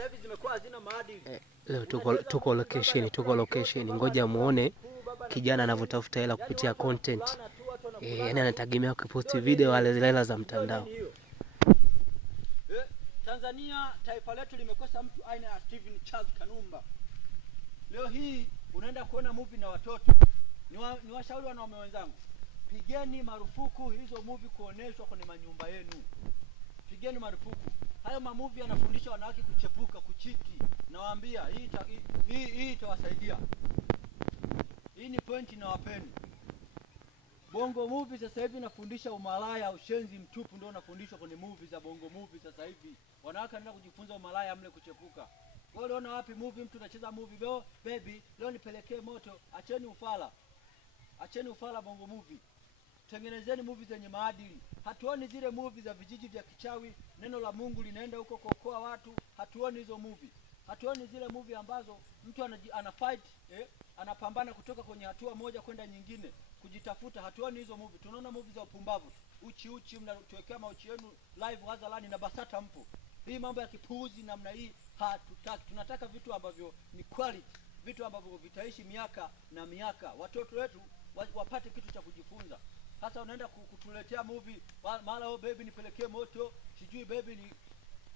sasa hivi zimekuwa hazina maadili. Leo tuko location. Ngoja muone kijana anavyotafuta hela kupitia content. Yaani anategemea kuposti video wale hela za mtandao. Tanzania taifa letu limekosa mtu aina ya Steven Charles Kanumba. Leo hii unaenda kuona movie na watoto. Ni washauri wanaume wenzangu, pigeni marufuku hizo movie kuoneshwa kwenye manyumba yenu. Pigeni marufuku. Hayo movie yanafundisha wanawake kuchepuka, kuchiti. Nawaambia hii itawasaidia. Hii ni point na wapeni. Bongo movie sasa hivi inafundisha umalaya, ushenzi mtupu ndio unafundishwa kwenye movie za bongo movie sasa hivi. Wanawake wanaenda kujifunza umalaya mle kuchepuka. Wewe unaona wapi movie mtu anacheza movie leo, baby, leo nipelekee moto, acheni ufala. Acheni ufala bongo movie. Tengenezeni movie zenye maadili. Hatuoni zile movie za vijiji vya kichawi, neno la Mungu linaenda huko kuokoa watu. Hatuoni hizo movie. Hatuoni zile movie ambazo mtu ana fight, anapambana kutoka kwenye hatua moja kwenda nyingine, kujitafuta. Hatuoni hizo movie. Tunaona movie za upumbavu. Uchi mnatuwekea mauchi yenu live hadharani na BASATA mpo. Hii mambo ya kipuuzi namna hii hatutaki. Tunataka vitu ambavyo ni quality, vitu ambavyo vitaishi miaka na miaka. Watoto wetu wapate kitu cha kujifunza. Sasa unaenda kutuletea movie mara baby nipelekee moto, sijui baby ni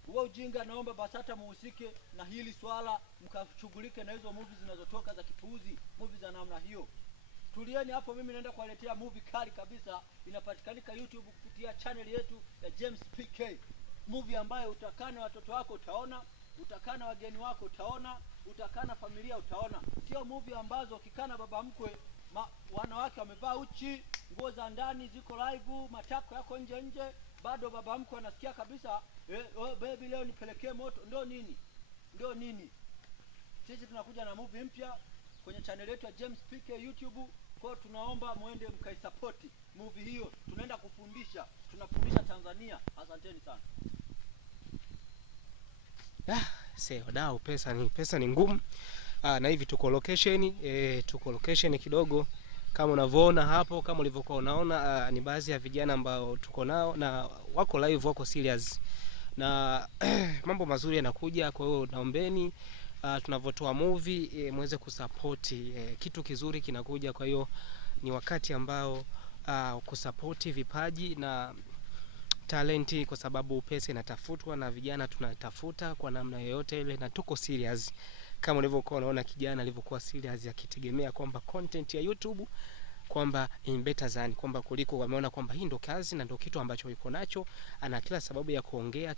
wewe ujinga. Naomba BASATA muhusike na hili swala, mkashughulike na hizo movie zinazotoka za kipuuzi, movie za namna hiyo. Tulieni hapo, mimi naenda kuwaletea movie kali kabisa, inapatikanika YouTube kupitia channel yetu ya James PK. Movie ambayo utakaa na watoto wako utaona, utakaa na wageni wako utaona, utakaa na familia utaona. Sio movie ambazo ukikaa na baba mkwe wanawake wamevaa uchi, nguo za ndani ziko live, matako yako nje, bado baba mkwe anasikia kabisa, baby leo nipelekee moto. Ndio nini? Sisi tunakuja na movie mpya kwenye channel yetu ya James PK YouTube. Kwa tunaomba muende mkaisupport movie hiyo. Tunaenda tunafundisha Tanzania. Asanteni sana. Wadau, pesa ni ngumu. Na hivi tuko location kidogo kama unavyoona hapo, kama ulivyokuwa unaona. Ni baadhi ya vijana ambao tuko nao na wako live, wako serious na mambo mazuri yanakuja. Kwa hiyo naombeni tunavotoa movie muweze kusupport, kitu kizuri kinakuja. Kwa hiyo ni wakati ambao kusupport vipaji na talenti, kwa sababu pesa inatafutwa na vijana tunatafuta kwa namna yoyote ile, na tuko serious kama ulivyokuwa unaona kijana alivyokuwa serious akitegemea kwamba content ya YouTube kwamba in better than, kwamba kuliko wameona kwamba hii ndo kazi na ndo kitu ambacho yuko nacho, ana kila sababu ya kuongea,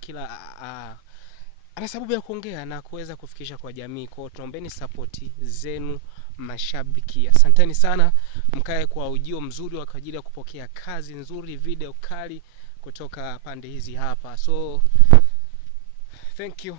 ana sababu ya kuongea na kuweza kufikisha kwa jamii. Kwa tunaombeni support zenu mashabiki. Asanteni sana, mkae kwa ujio mzuri kwa ajili ya kupokea kazi nzuri, video kali kutoka pande hizi hapa. So thank you.